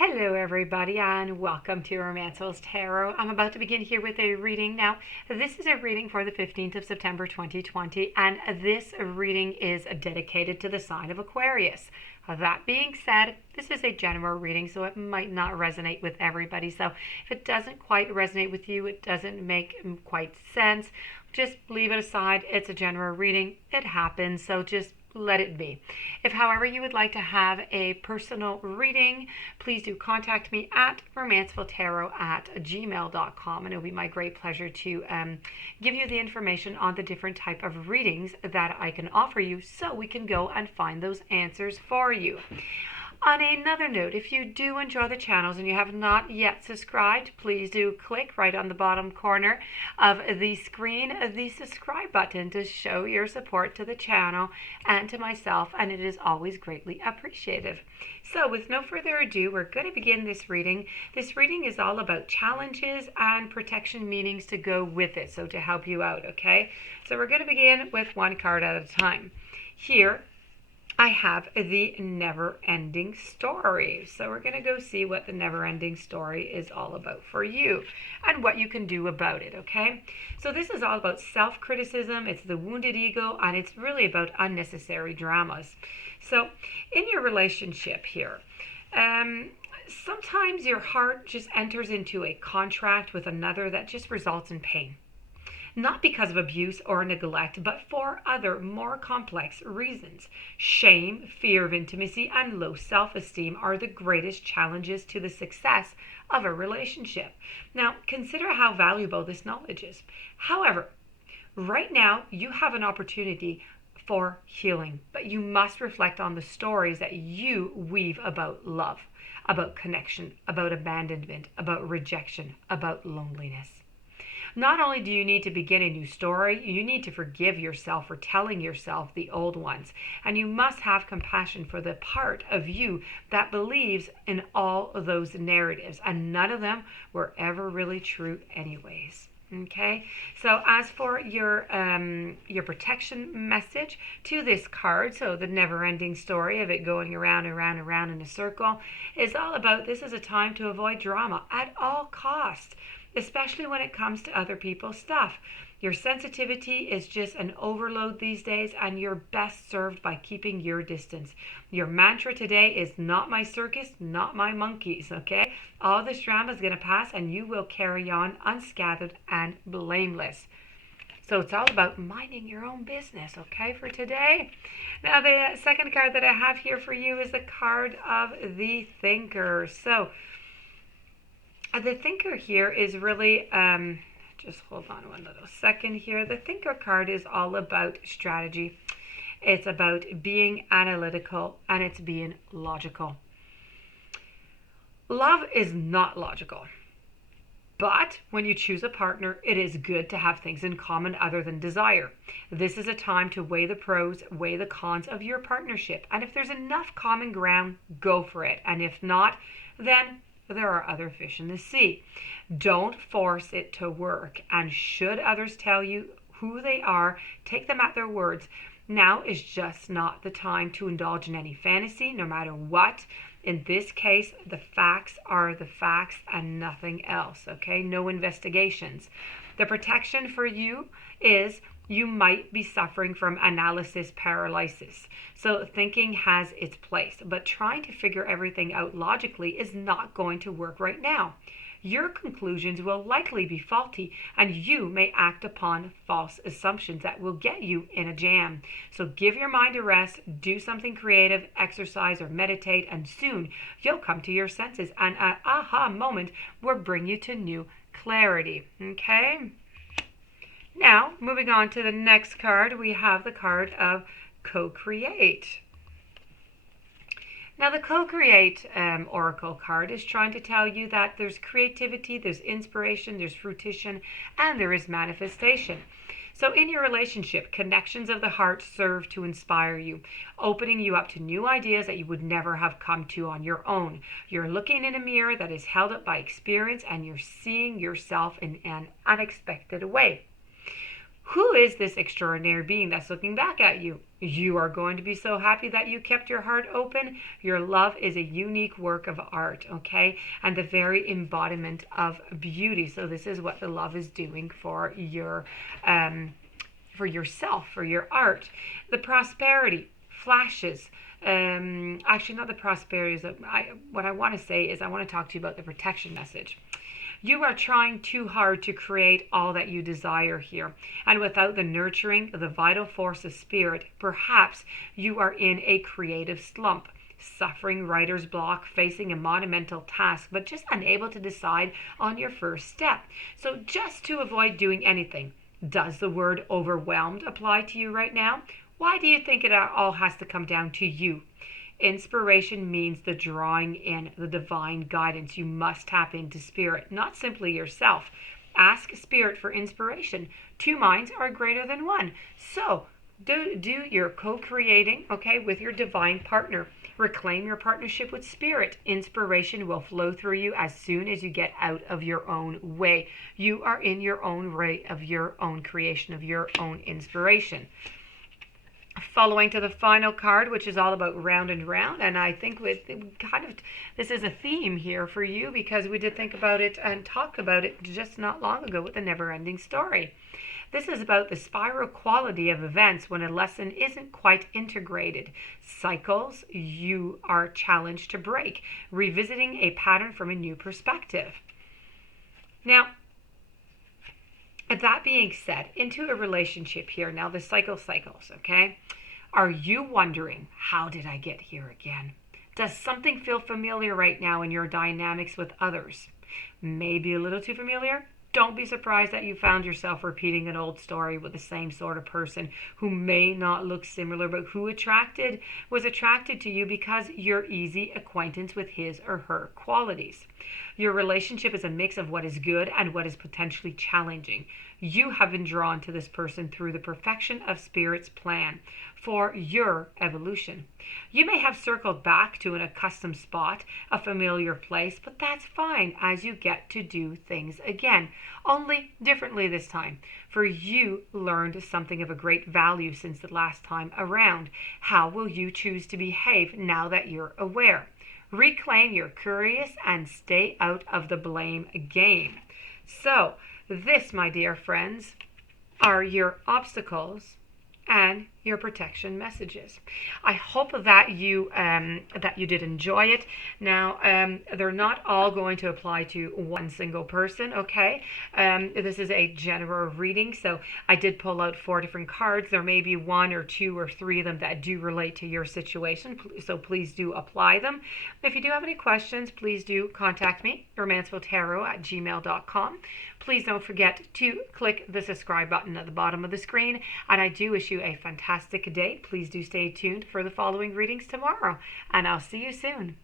Hello everybody and welcome to Romancefull's Tarot. I'm about to begin here with a reading. Now, this is a reading for the 15th of September 2020 and this reading is dedicated to the sign of Aquarius. That being said, this is a general reading, so it might not resonate with everybody. So if it doesn't quite resonate with you, it doesn't make quite sense, just leave it aside. It's a general reading. It happens, so just let it be. If, however, you would like to have a personal reading, please do contact me at romancefulltarot@gmail.com, and it'll be my great pleasure to give you the information on the different type of readings that I can offer you so we can go and find those answers for you. On another note, if you do enjoy the channels and you have not yet subscribed, please do click right on the bottom corner of the screen, the subscribe button, to show your support to the channel and to myself, and it is always greatly appreciated. So with no further ado, we're going to begin this reading. This reading is all about challenges and protection meanings to go with it, so to help you out, okay? So we're going to begin with one card at a time. Here I have the never-ending story. So we're going to go see what the never-ending story is all about for you and what you can do about it, okay? So this is all about self-criticism, it's the wounded ego, and it's really about unnecessary dramas. So in your relationship here, sometimes your heart just enters into a contract with another that just results in pain. Not because of abuse or neglect, but for other, more complex reasons. Shame, fear of intimacy, and low self-esteem are the greatest challenges to the success of a relationship. Now, consider how valuable this knowledge is. However, right now, you have an opportunity for healing, but you must reflect on the stories that you weave about love, about connection, about abandonment, about rejection, about loneliness. Not only do you need to begin a new story, you need to forgive yourself for telling yourself the old ones. And you must have compassion for the part of you that believes in all of those narratives. And none of them were ever really true anyways. Okay, so as for your protection message to this card, so the never-ending story of it going around and around and around in a circle is all about, this is a time to avoid drama at all costs, especially when it comes to other people's stuff. Your sensitivity is just an overload these days, and you're best served by keeping your distance. Your mantra today is not my circus, not my monkeys, okay? All this drama is going to pass, and you will carry on unscathed and blameless. So it's all about minding your own business, okay, for today. Now, the second card that I have here for you is the card of the Thinker. So the Thinker here is really, just hold on one little second here. The Thinker card is all about strategy. It's about being analytical, and it's being logical. Love is not logical. But when you choose a partner, it is good to have things in common other than desire. This is a time to weigh the pros, weigh the cons of your partnership. And if there's enough common ground, go for it. And if not, then there are other fish in the sea. Don't force it to work. And should others tell you who they are, take them at their words. Now is just not the time to indulge in any fantasy, no matter what. In this case, the facts are the facts and nothing else, okay? No investigations. The protection for you is you might be suffering from analysis paralysis. So thinking has its place, but trying to figure everything out logically is not going to work right now. Your conclusions will likely be faulty, and you may act upon false assumptions that will get you in a jam. So give your mind a rest, do something creative, exercise or meditate, and soon you'll come to your senses, and an aha moment will bring you to new clarity. Okay? Now, moving on to the next card, we have the card of Co-Create. Now, the Co-Create Oracle card is trying to tell you that there's creativity, there's inspiration, there's fruition, and there is manifestation. So in your relationship, connections of the heart serve to inspire you, opening you up to new ideas that you would never have come to on your own. You're looking in a mirror that is held up by experience, and you're seeing yourself in an unexpected way. Who is this extraordinary being that's looking back at you? You are going to be so happy that you kept your heart open. Your love is a unique work of art, okay? And the very embodiment of beauty. So this is what the love is doing for yourself, for your art. The prosperity flashes. Actually, not the prosperity. What I want to say is I want to talk to you about the protection message. You are trying too hard to create all that you desire here. And without the nurturing of the vital force of spirit, perhaps you are in a creative slump, suffering writer's block, facing a monumental task, but just unable to decide on your first step. So just to avoid doing anything, does the word overwhelmed apply to you right now? Why do you think it all has to come down to you? Inspiration means the drawing in the divine guidance. You must tap into spirit, not simply yourself. Ask spirit for inspiration. Two minds are greater than one. So do your co-creating, okay, with your divine partner. Reclaim your partnership with spirit. Inspiration will flow through you as soon as you get out of your own way. You are in your own way of your own creation, of your own inspiration. Following to the final card, which is all about round and round, and I think this is a theme here for you because we did think about it and talk about it just not long ago with the never-ending story. This is about the spiral quality of events when a lesson isn't quite integrated. Cycles you are challenged to break, revisiting a pattern from a new perspective. Now, that being said, into a relationship here, now the cycles, okay? Are you wondering, how did I get here again? Does something feel familiar right now in your dynamics with others? Maybe a little too familiar? Don't be surprised that you found yourself repeating an old story with the same sort of person who may not look similar, but who was attracted to you because you're easy acquaintance with his or her qualities. Your relationship is a mix of what is good and what is potentially challenging. You have been drawn to this person through the perfection of Spirit's plan for your evolution. You may have circled back to an accustomed spot, a familiar place, but that's fine as you get to do things again, only differently this time. For you learned something of a great value since the last time around. How will you choose to behave now that you're aware? Reclaim your curious and stay out of the blame game. So, this, my dear friends, are your obstacles and your protection messages. I hope that you did enjoy it. Now, they're not all going to apply to one single person, okay? This is a general reading, so I did pull out 4 different cards. There may be 1 or 2 or 3 of them that do relate to your situation, so please do apply them. If you do have any questions, please do contact me, romancefulltarot@gmail.com. Please don't forget to click the subscribe button at the bottom of the screen, and I do wish you a fantastic day. Please do stay tuned for the following readings tomorrow, and I'll see you soon.